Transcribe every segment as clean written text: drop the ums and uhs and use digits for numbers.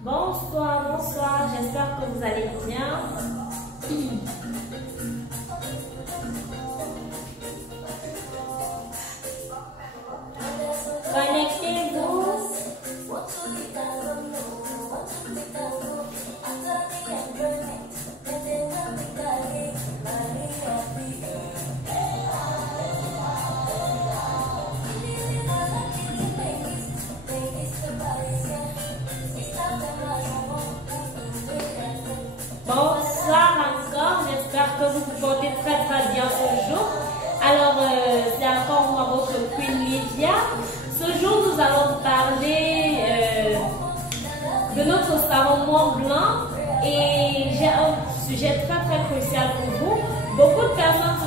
Bonsoir, bonsoir, j'espère que vous allez bien. Connectez-vous. Bonsoir encore, j'espère que vous vous portez très très bien ce jour. Alors, c'est encore moi, votre Queen Lydia. Ce jour, nous allons parler de notre savon Mont Blanc et j'ai un sujet très très crucial pour vous. Beaucoup de personnes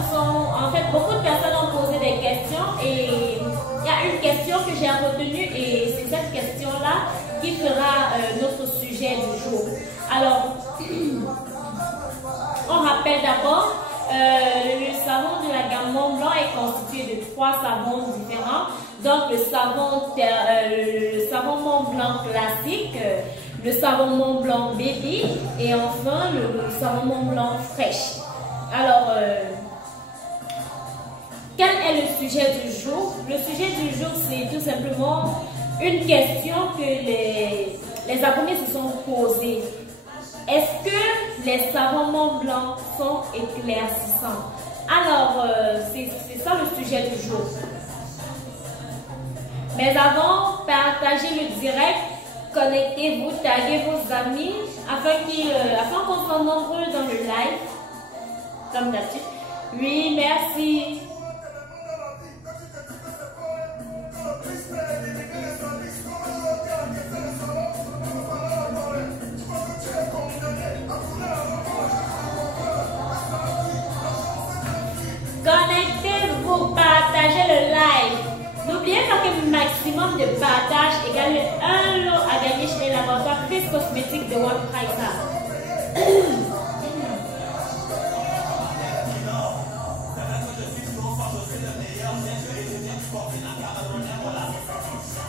ont posé des questions et il y a une question que j'ai retenue et c'est cette question-là qui fera notre sujet du jour. Alors, on rappelle d'abord, le savon de la gamme Mont Blanc est constitué de 3 savons différents. Donc, le savon Mont Blanc classique, le savon Mont Blanc Baby et enfin le savon Mont Blanc Fresh. Alors, quel est le sujet du jour? Le sujet du jour, c'est tout simplement une question que les abonnés se sont posées. Est-ce que les savons Mont Blanc sont éclaircissants? Alors, c'est ça le sujet du jour. Mais avant, partagez le direct, connectez-vous, taguez vos amis afin qu'on soit nombreux dans le live, comme d'habitude. Oui, merci. Connectez-vous, partagez le live. N'oubliez pas que le maximum de partage égale 1 lot à gagner chez les laboratoires Chris Cosmétiques de One Price.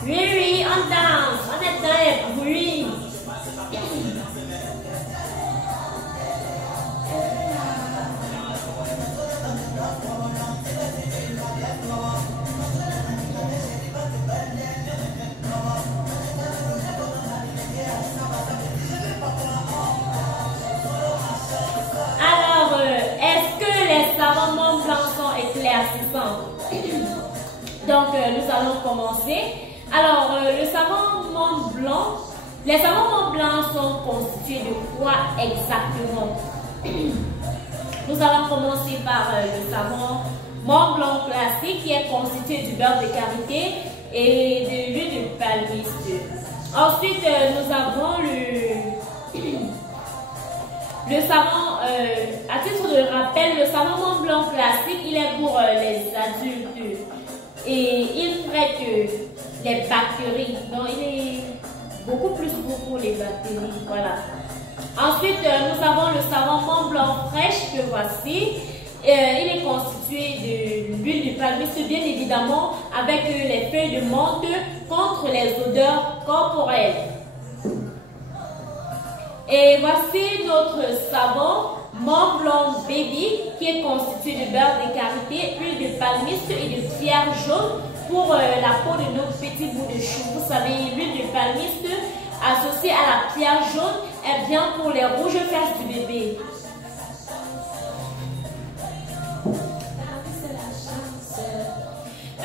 Oui, on danse, on est dans les bruits. Alors, est-ce que les savons Mont Blanc sont éclaircissants? Donc, nous allons commencer. Alors, le savon Mont Blanc, les savons Mont Blanc sont constitués de quoi exactement? Nous allons commencer par le savon Mont Blanc classique qui est constitué du beurre de karité et de l'huile de palmiste. Ensuite, nous avons le savon, à titre de rappel, le savon Mont Blanc classique, il est pour les adultes et il traite les bactéries. Donc, il est beaucoup plus pour les bactéries. Voilà. Ensuite, nous avons le savon Mont Blanc fraîche que voici. Il est constitué de l'huile de palmiste, bien évidemment, avec les feuilles de menthe contre les odeurs corporelles. Et voici notre savon Mont Blanc Baby qui est constitué de beurre de karité, huile de palmiste et de pierre jaune pour la peau de nos petits bouts de chou. Vous savez, l'huile de palmiste associée à la pierre jaune est bien pour les rouges fesses du bébé.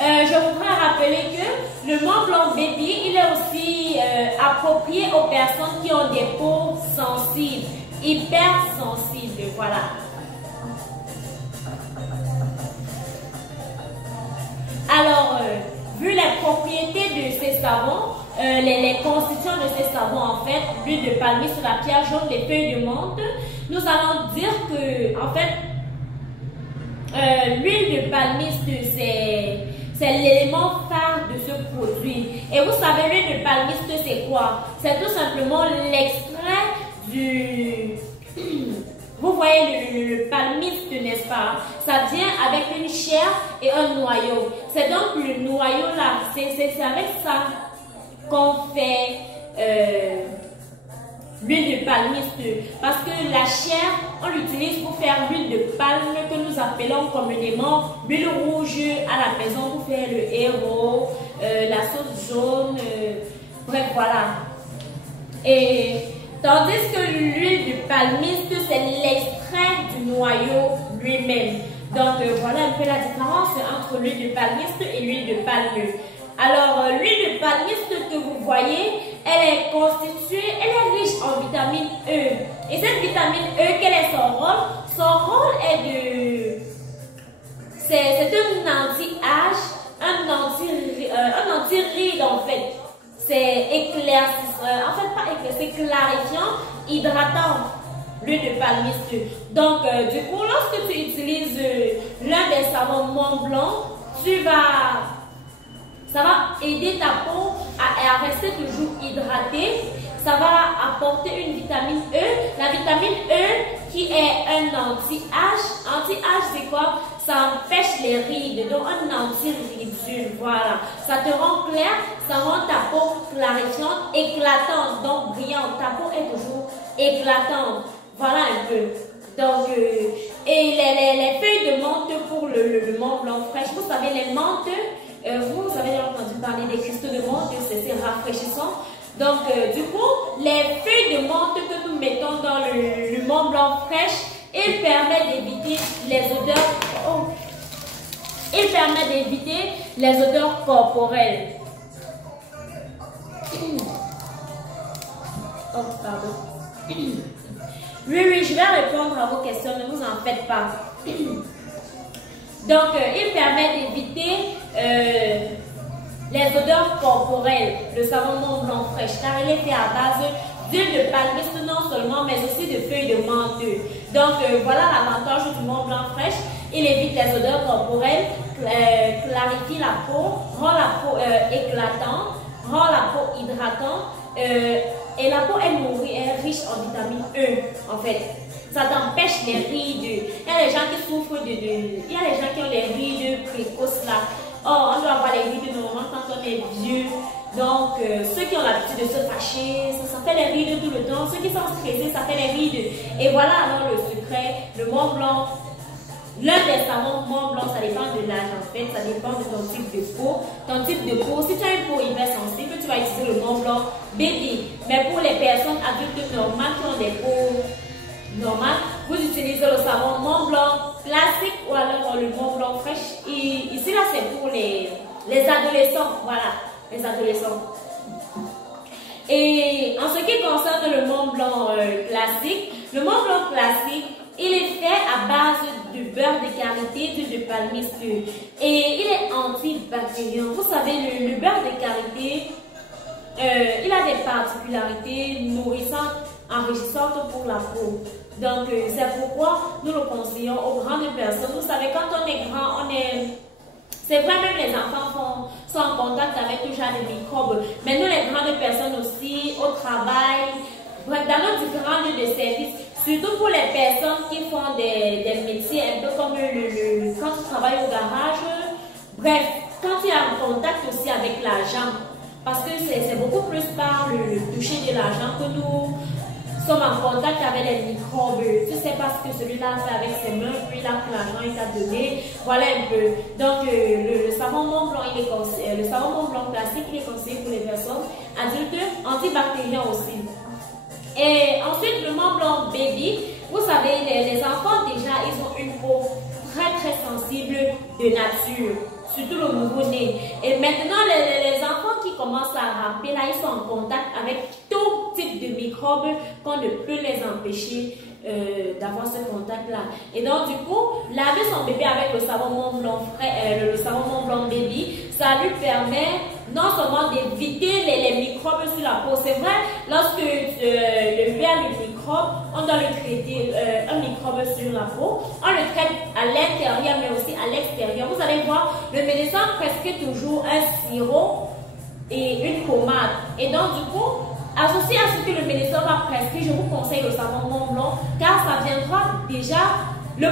Je voudrais rappeler que le Mont Blanc Baby, il est aussi approprié aux personnes qui ont des peaux sensibles, hypersensibles, voilà. Alors, vu les propriétés de ces savons, les constituants de ces savons, en fait, l'huile de palmiste, la pierre jaune, les feuilles de menthe, nous allons dire que, en fait, l'huile de palmiste, c'est l'élément phare de ce produit. Et vous savez, l'huile de palmiste, c'est quoi? C'est tout simplement l'extrait du... Vous voyez le palmiste, n'est-ce pas? Ça vient avec une chair et un noyau. C'est donc le noyau là, c'est avec ça qu'on fait palmiste parce que la chair, on l'utilise pour faire l'huile de palme que nous appelons communément l'huile rouge à la maison pour faire le héros, la sauce jaune, bref, voilà. Et tandis que l'huile du palmiste, c'est l'extrait du noyau lui-même. Donc voilà un peu la différence entre l'huile de palmiste et l'huile de palme. Alors l'huile de palmiste que vous voyez, elle est constituée, elle est riche en vitamine E. Et cette vitamine E, quel est son rôle? Son rôle est de... C'est un anti-âge, un anti-ride en fait. C'est éclaircissant, en fait pas éclaircissant, c'est clarifiant, hydratant. L'huile de palmiste. Donc, du coup, lorsque tu utilises l'un des savons Mont Blanc, ça va aider ta peau à rester toujours hydratée. Ça va apporter une vitamine E. La vitamine E qui est un anti-âge. Anti-âge, c'est quoi? Ça empêche les rides, donc un anti-ridule. Voilà. Ça te rend clair, ça rend ta peau clarifiante, éclatante, donc brillante. Ta peau est toujours éclatante. Voilà un peu. Donc, et les feuilles de menthe pour le Mont Blanc fraîche. Vous savez, les menthes, vous avez entendu parler des cristaux de menthe, c'est rafraîchissant. Donc, du coup, les feuilles de menthe que nous mettons dans le Mont Blanc fraîche, il permet d'éviter les odeurs. Oh, il permet d'éviter les odeurs corporelles. Oh, pardon. Oui, je vais répondre à vos questions, ne vous en faites pas. Donc, il permet d'éviter les odeurs corporelles, le savon Mont Blanc fraîche, car il est fait à base d'huile de palmiste non seulement, mais aussi de feuilles de menthe. Donc, voilà l'avantage du Mont Blanc fraîche. Il évite les odeurs corporelles, clarifie la peau, rend la peau éclatante, rend la peau hydratante. Et la peau est nourrie, elle est riche en vitamine E, en fait. Ça t'empêche les rides. Il y a des gens qui souffrent il y a des gens qui ont les rides précoces là. Oh, on doit avoir les rides normalement quand on est vieux. Donc, ceux qui ont l'habitude de se fâcher, ça fait les rides tout le temps. Ceux qui sont stressés, ça fait les rides. Et voilà alors le secret, le Mont Blanc. L'un des savons Mont Blanc, ça dépend de l'âge en fait, ça dépend de ton type de peau. Ton type de peau, si tu as une peau hypersensible, tu vas utiliser le Mont Blanc Baby. Mais pour les personnes adultes normales qui ont des peaux normales, vous utilisez le savon Mont Blanc classique ou alors le Mont Blanc fraîche. Et ici là, c'est pour les adolescents, voilà, les adolescents. Et en ce qui concerne le Mont Blanc classique, le Mont Blanc classique, il est fait à base de beurre de karité, d'huile de palmiste et il est antibactérien. Vous savez, le beurre de karité, il a des particularités nourrissantes, enrichissantes pour la peau. Donc, c'est pourquoi nous le conseillons aux grandes personnes. Vous savez, quand on est grand, c'est vrai, même les enfants sont en contact avec tout genre de microbes. Mais nous, les grandes personnes aussi, au travail, bref, dans nos différents lieux de service, surtout pour les personnes qui font des métiers un peu comme quand tu travailles au garage, bref, quand tu es en contact aussi avec l'argent, parce que c'est beaucoup plus par le toucher de l'argent que nous sommes en contact avec les microbes. Tu sais pas ce que celui-là fait avec ses mains, puis là que l'argent il t'a donné, voilà un peu. Donc le savon Mont Blanc, le savon Mont Blanc classique, il est conseillé pour les personnes adultes, antibactériens aussi. Et ensuite, le Mont Blanc Baby, vous savez, les enfants déjà, ils ont une peau très très sensible de nature, surtout le nouveau-né. Et maintenant, les enfants qui commencent à ramper, là, ils sont en contact avec tout type de microbes qu'on ne peut les empêcher d'avoir ce contact-là. Et donc, du coup, laver son bébé avec le savon Mont Blanc frais, le savon Mont Blanc Baby, ça lui permet non seulement d'éviter les microbes sur la peau. C'est vrai, lorsque le bébé a le microbe, on doit le traiter, un microbe sur la peau. On le traite à l'intérieur, mais aussi à l'extérieur. Vous allez voir, le médecin prescrit toujours un sirop et une pommade. Et donc, du coup, associé à ce que le médecin va prescrire, je vous conseille le savon Mont Blanc, car ça viendra déjà lui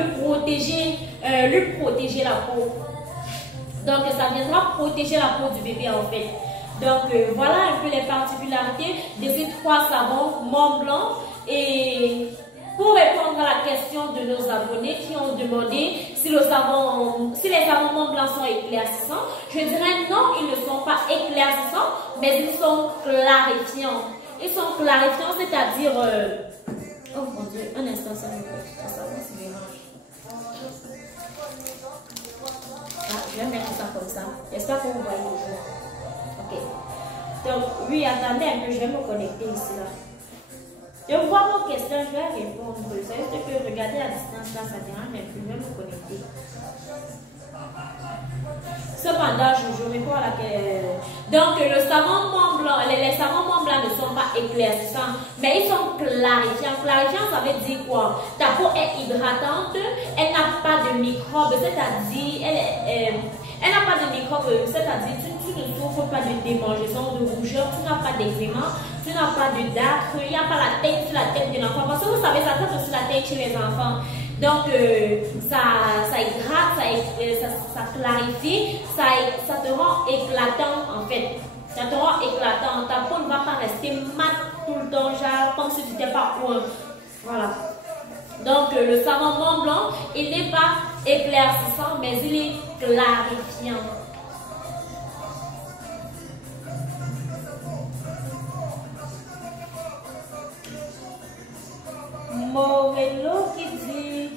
protéger la peau. Donc, ça viendra protéger la peau du bébé en fait. Donc, voilà un peu les particularités de ces trois savons Mont Blanc. Et pour répondre à la question de nos abonnés qui ont demandé si les savons Mont Blanc sont éclaircissants, je dirais non, ils ne sont pas éclaircissants, mais ils sont clarifiants. Ils sont clarifiants, c'est-à-dire... Oh mon Dieu, un instant, ça me dérange. Ah, je vais mettre ça comme ça. J'espère que vous voyez le jour. Ok. Donc, oui, attendez un peu, je vais me connecter ici là. Je vois vos questions, je vais répondre. C'est juste que regarder à distance là, ça dérange un peu. Je vais me connecter. Cependant, je réponds à laquelle. Donc, le savon Mont Blanc, les savons Mont Blanc ne sont pas éclaircissants, mais ils sont clarifiants. Clarifiant, ça veut dire quoi? Ta peau est hydratante, elle n'a pas de microbes, c'est-à-dire, elle n'a pas de microbes, c'est-à-dire, tu ne souffres pas de démangeaison, de rougeur, tu n'as pas d'eczéma, tu n'as pas de dacre, il n'y a pas la tête sur la tête de l'enfant. Parce que vous savez, ça tape sur la tête chez les enfants. Donc, ça hydrate, ça clarifie, ça te rend éclatant en fait. Ça te rend éclatant. Ta peau ne va pas rester mat tout le temps, genre comme si tu n'étais pas point. Voilà. Donc, le savon Mont Blanc, il n'est pas éclaircissant, mais il est clarifiant. Morello qui dit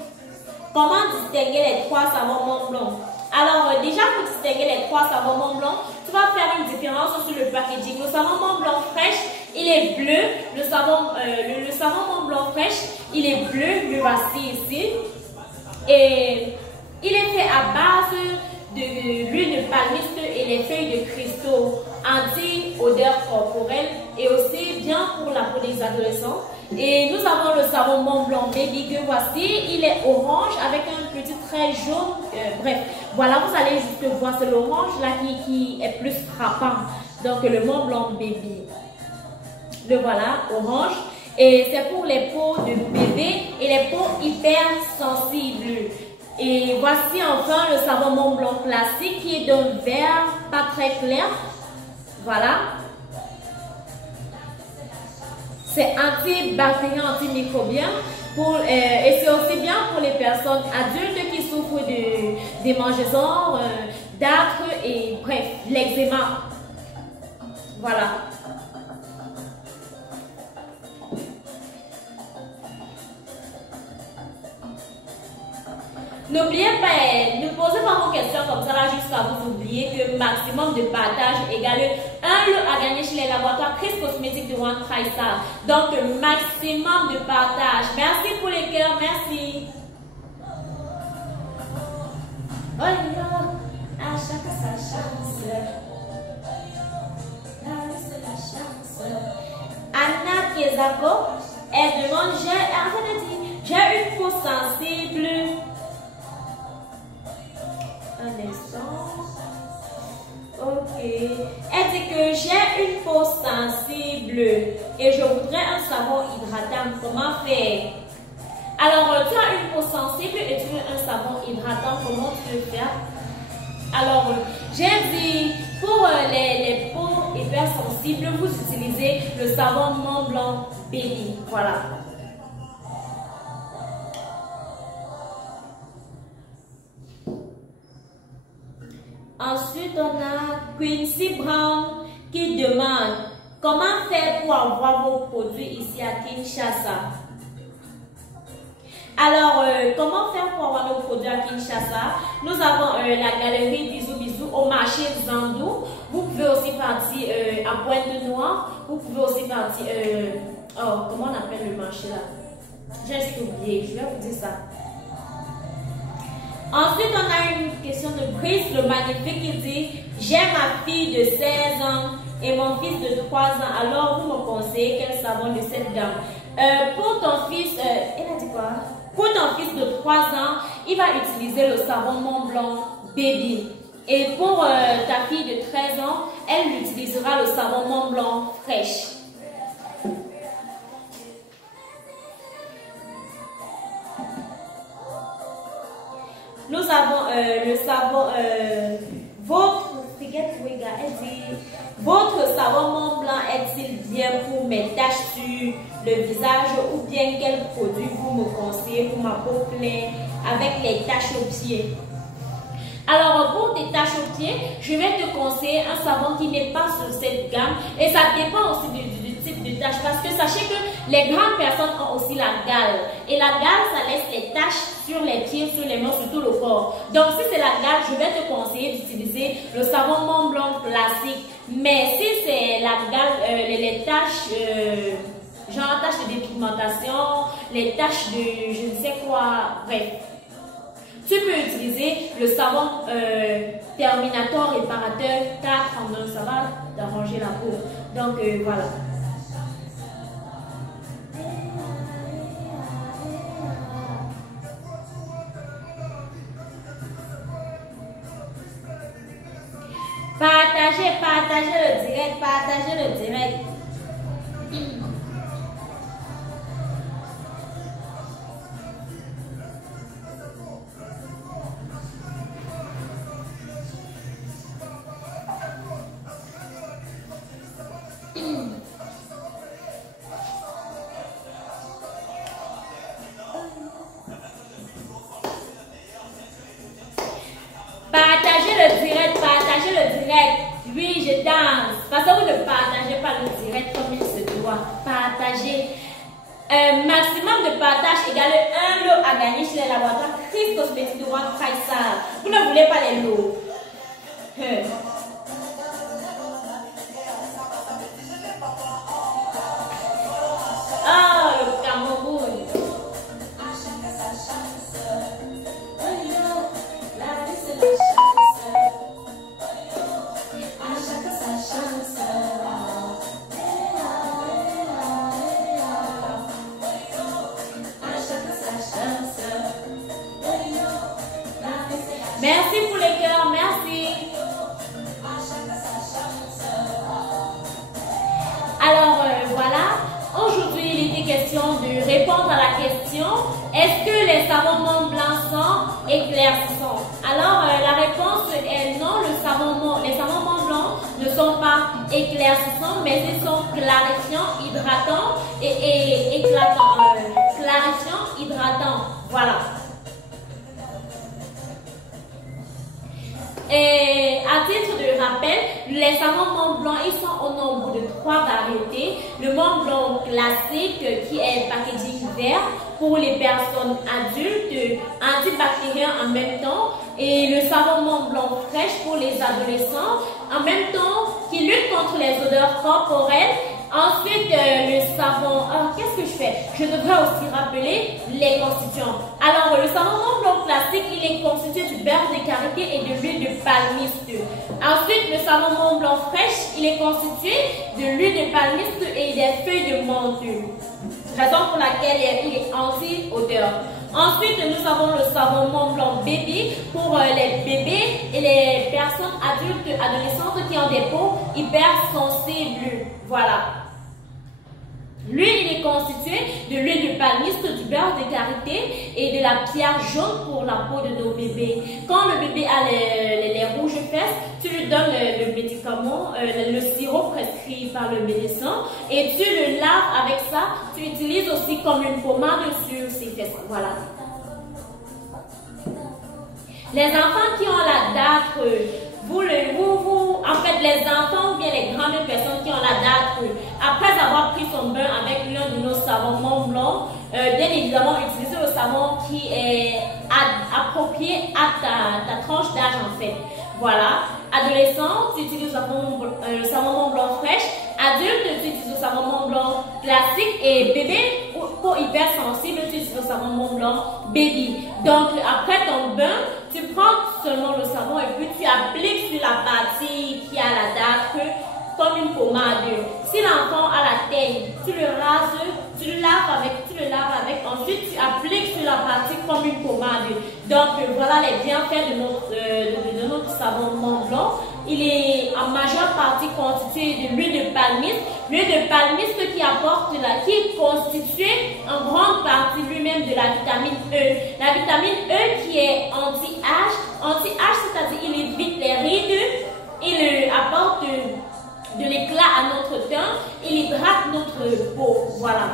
comment distinguer les trois savons Mont Blanc. Alors déjà pour distinguer les trois savons Mont Blanc, tu vas faire une différence sur le packaging. Le savon Mont Blanc fraîche, il est bleu. Le savon Mont Blanc fraîche, il est bleu. Le voici ici. Et il est fait à base de l'huile de palmiste et les feuilles de cristaux, anti-odeur corporelle et aussi bien pour la peau des adolescents. Et nous avons le savon Mont Blanc Baby que voici, il est orange avec un petit trait jaune. Bref, voilà, vous allez juste voir, c'est l'orange là qui est plus frappant. Donc le Mont Blanc Baby, le voilà, orange. Et c'est pour les peaux de bébé et les peaux hypersensibles. Et voici enfin le savon Mont Blanc classique qui est d'un vert pas très clair. Voilà. C'est antibactérien, antimicrobien et c'est aussi bien pour les personnes adultes qui souffrent de démangeaisons, d'âtre et bref, l'eczéma. Voilà. N'oubliez pas, ne posez pas vos questions comme ça là jusqu'à vous oublier que maximum de partage égale un lot à gagner chez les laboratoires Chris Cosmétiques de One Tristar. Donc maximum de partage. Merci pour les cœurs, merci. Oh là, à chaque sa chance. C'est la chance. Anna Kezako, elle demande, j'ai une peau sensible. Un instant. Ok. Elle dit que j'ai une peau sensible et je voudrais un savon hydratant. Comment faire? Alors, tu as une peau sensible et tu veux un savon hydratant. Comment tu peux faire? Alors, j'ai dit pour les peaux hypersensibles, vous utilisez le savon Mont Blanc Baby. Voilà. Ensuite, on a Quincy Brown qui demande comment faire pour avoir vos produits ici à Kinshasa. Alors, comment faire pour avoir nos produits à Kinshasa? Nous avons la galerie Bisous Bisous au marché Zandou. Vous pouvez aussi partir à Pointe-Noire. Vous pouvez aussi partir... comment on appelle le marché là? J'ai oublié, je vais vous dire ça. Ensuite, on a une question de Chris, le magnifique, qui dit « J'ai ma fille de 16 ans et mon fils de 3 ans. Alors, vous me conseillez quel savon de cette dame? Pour ton fils, elle a dit quoi? Pour ton fils de 3 ans, il va utiliser le savon Mont Blanc Baby. Et pour ta fille de 13 ans, elle utilisera le savon Mont Blanc Fraîche. Nous avons le savon, votre, elle dit, Votre savon Mont Blanc est-il bien pour mes taches sur le visage ou bien quel produit vous me conseillez pour ma peau pleine avec les taches aux pieds? Alors pour tes taches aux pieds, je vais te conseiller un savon qui n'est pas sur cette gamme et ça dépend aussi du type de tache parce que sachez que les grandes personnes ont aussi la gale et la gale ça laisse les taches sur les pieds, sur les mains, sur tout le corps. Donc si c'est la gale, je vais te conseiller d'utiliser le savon Mont Blanc classique. Mais si c'est la gale, les taches, genre taches de dépigmentation, les taches de je ne sais quoi, bref. Tu peux utiliser le savon Terminator réparateur 4 ça va t'arranger la peau. Donc voilà. Partagez le direct, partagez le direct. Partagez le direct, partagez le direct. Oui, je danse. Parce que vous ne partagez pas le direct comme il se doit. Partagez. Maximum de partage égale un lot à gagner chez les laboratoires Chris Cosmétiques de Roi Faisal. Vous ne voulez pas les lots. Ah, le Cameroun. Merci pour les cœurs, merci. Alors voilà, aujourd'hui il était question de répondre à la question est-ce que les savons Mont Blanc sont éclaircissants? Alors la réponse est non, les savons Mont Blanc ne sont pas éclaircissants, mais ils sont clarifiants, hydratants et éclatants. Clarifiants, hydratants, voilà. Et à titre de rappel, les savons Mont Blanc, ils sont au nombre de 3 variétés. Le Mont Blanc classique qui est packaging vert pour les personnes adultes, antibactérien en même temps, et le savon Mont Blanc fraîche pour les adolescents, en même temps qui lutte contre les odeurs corporelles. Ensuite, le savon, qu'est-ce que je fais? Je devrais aussi rappeler les constituants. Alors, le savon Mont Blanc classique, il est constitué du beurre de karité et de l'huile de palmiste. Ensuite, le savon Mont Blanc fraîche, il est constitué de l'huile de palmiste et des feuilles de menthe. Raison pour laquelle il est anti-odeur. Ensuite, nous avons le savon Mont Blanc Baby pour les bébés et les personnes adultes, adolescentes qui ont des peaux hypersensibles. Voilà. L'huile, il est constitué de l'huile de palmiste, du beurre de karité et de la pierre jaune pour la peau de nos bébés. Quand le bébé a les rouges fesses, tu lui donnes le médicament, le sirop prescrit par le médecin et tu le laves avec ça. Tu utilises aussi comme une pommade sur ses fesses. Voilà. Les enfants qui ont la date, en fait, les enfants ou bien les grandes personnes qui ont la date, après avoir pris son bain avec l'un de nos savons Mont Blanc, bien évidemment, utiliser le savon qui est approprié à ta tranche d'âge en fait. Voilà. Adolescent, tu utilises le savon Mont Blanc fraîche. Adulte, tu utilises le savon Mont Blanc classique. Et bébé, pour hypersensible, tu utilises le savon Mont Blanc baby. Donc, après ton bain, tu prends seulement le savon et puis tu appliques sur la partie qui a la date comme une pommade. Si l'enfant a la teigne, tu le rases, tu le laves avec, ensuite tu appliques sur la partie comme une pommade. Donc voilà les bienfaits de notre savon Mont Blanc. Il est en majeure partie constitué de l'huile de palmiste. L'huile de palmiste qui est constituée en grande partie lui-même de la vitamine E. La vitamine E qui est anti-âge. Anti-âge, c'est-à-dire il évite les rides, il apporte de l'éclat à notre teint, il hydrate notre peau. Voilà.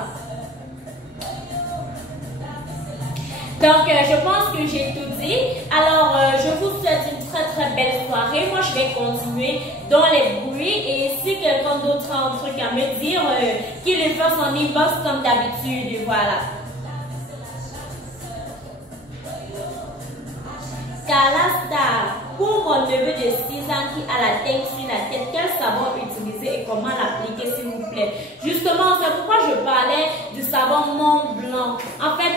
Donc, je pense que j'ai tout dit. Alors, je vous souhaite une très belle soirée. Moi, je vais continuer dans les bruits. Et si quelqu'un d'autre a un truc à me dire, qu'il le fasse en inbox comme d'habitude. Voilà. Calasta, pour mon neveu de 6 ans qui a la teigne sur la tête, quel savon utiliser et comment l'appliquer, s'il vous plaît? Justement, c'est pourquoi je parlais du savon Mont Blanc. En fait,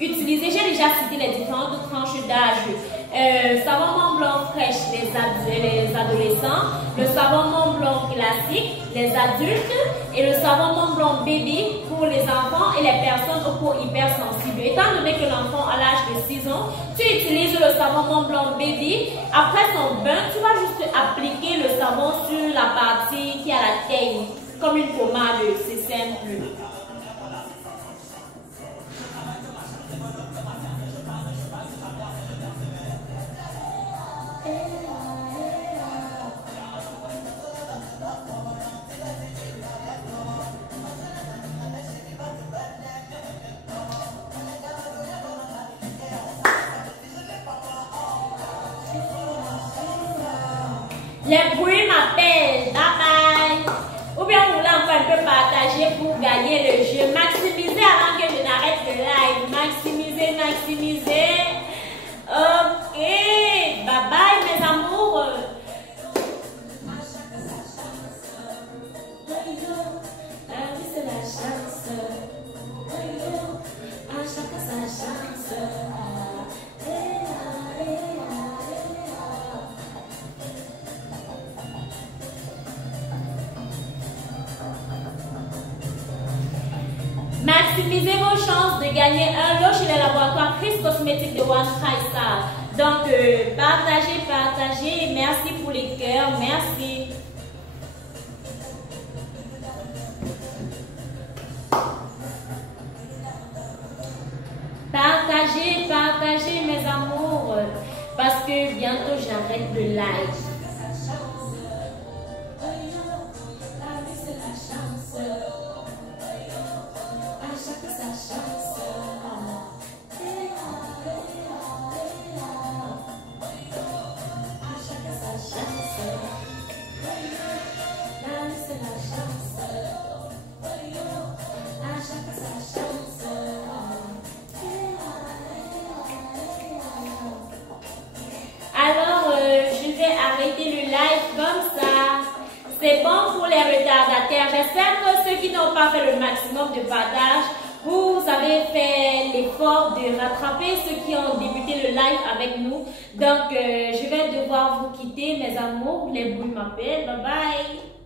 utiliser, j'ai déjà cité les différentes tranches d'âge. Savon Mont Blanc fraîche, les adolescents, le savon Mont Blanc classique, les adultes, et le savon Mont Blanc baby pour les enfants et les personnes aux peaux hypersensibles. Étant donné que l'enfant a l'âge de 6 ans, tu utilises le savon Mont Blanc baby. Après son bain, tu vas juste appliquer le savon sur la partie qui a la teigne, comme une pommade, c'est simple. Les bruits m'appellent. Bye bye. Ou bien vous voulez encore un peu partager pour gagner le jeu. Maximisez avant que je n'arrête le live. Maximisez, maximisez. Ok. Bye bye mes amours. La vie c'est la chance. À chacun sa chance. Maximisez vos chances de gagner un lot chez les laboratoires Chris Cosmétiques de One Star. Donc, partagez, partagez. Merci pour les cœurs. Merci. Partagez, partagez mes amours. Parce que bientôt, j'arrête le live. C'est bon pour les retardataires. J'espère que ceux qui n'ont pas fait le maximum de partage, vous avez fait l'effort de rattraper ceux qui ont débuté le live avec nous. Donc, je vais devoir vous quitter, mes amours. Les bruits m'appellent. Bye bye.